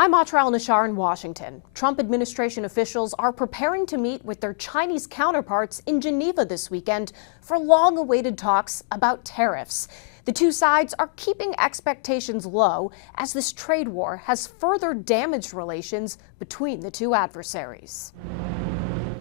I'm Atra al-Nashar in Washington. Trump administration officials are preparing to meet with their Chinese counterparts in Geneva this weekend for long-awaited talks about tariffs. The two sides are keeping expectations low as this trade war has further damaged relations between the two adversaries.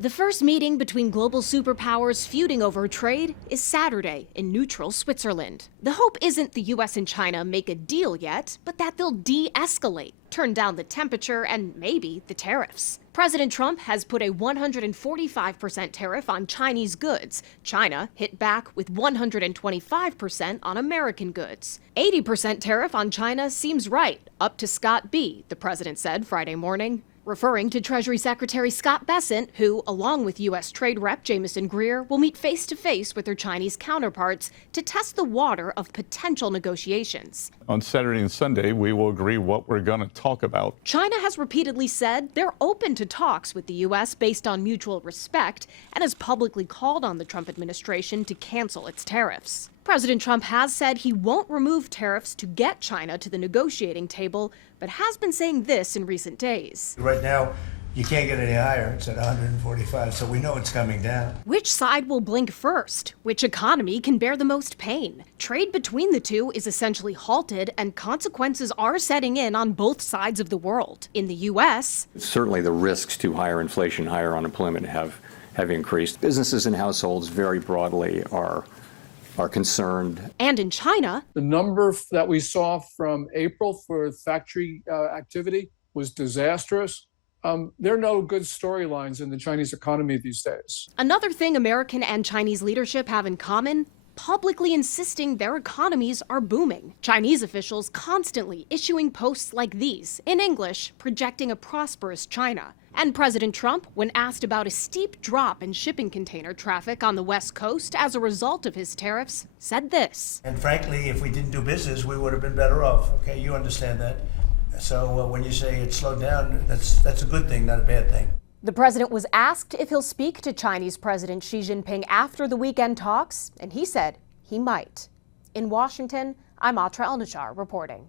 The first meeting between global superpowers feuding over trade is Saturday in neutral Switzerland. The hope isn't the U.S. and China make a deal yet, but that they'll de-escalate, turn down the temperature, and maybe the tariffs. President Trump has put a 145% tariff on Chinese goods. China hit back with 125% on American goods. 80% tariff on China seems right, up to Scott B., the president said Friday morning, referring to Treasury Secretary Scott Bessent, who, along with U.S. Trade Rep Jamieson Greer, will meet face-to-face with their Chinese counterparts to test the water of potential negotiations. On Saturday and Sunday, we will agree what we're going to talk about. China has repeatedly said they're open to talks with the U.S. based on mutual respect and has publicly called on the Trump administration to cancel its tariffs. President Trump has said he won't remove tariffs to get China to the negotiating table, but has been saying this in recent days. Right now, you can't get any higher. It's at 145, so we know it's coming down. Which side will blink first? Which economy can bear the most pain? Trade between the two is essentially halted, and consequences are setting in on both sides of the world. In the U.S., certainly the risks to higher inflation, higher unemployment have increased. Businesses and households very broadly are concerned. And in China, the number that we saw from April for factory activity was disastrous. There are no good storylines in the Chinese economy these days. Another thing American and Chinese leadership have in common, publicly insisting their economies are booming. Chinese officials constantly issuing posts like these, in English, projecting a prosperous China. And President Trump, when asked about a steep drop in shipping container traffic on the West Coast as a result of his tariffs, said this. And frankly, if we didn't do business, we would have been better off. Okay, you understand that. So when you say it slowed down, that's a good thing, not a bad thing. The president was asked if he'll speak to Chinese President Xi Jinping after the weekend talks, and he said he might. In Washington, I'm Atra al-Nashar reporting.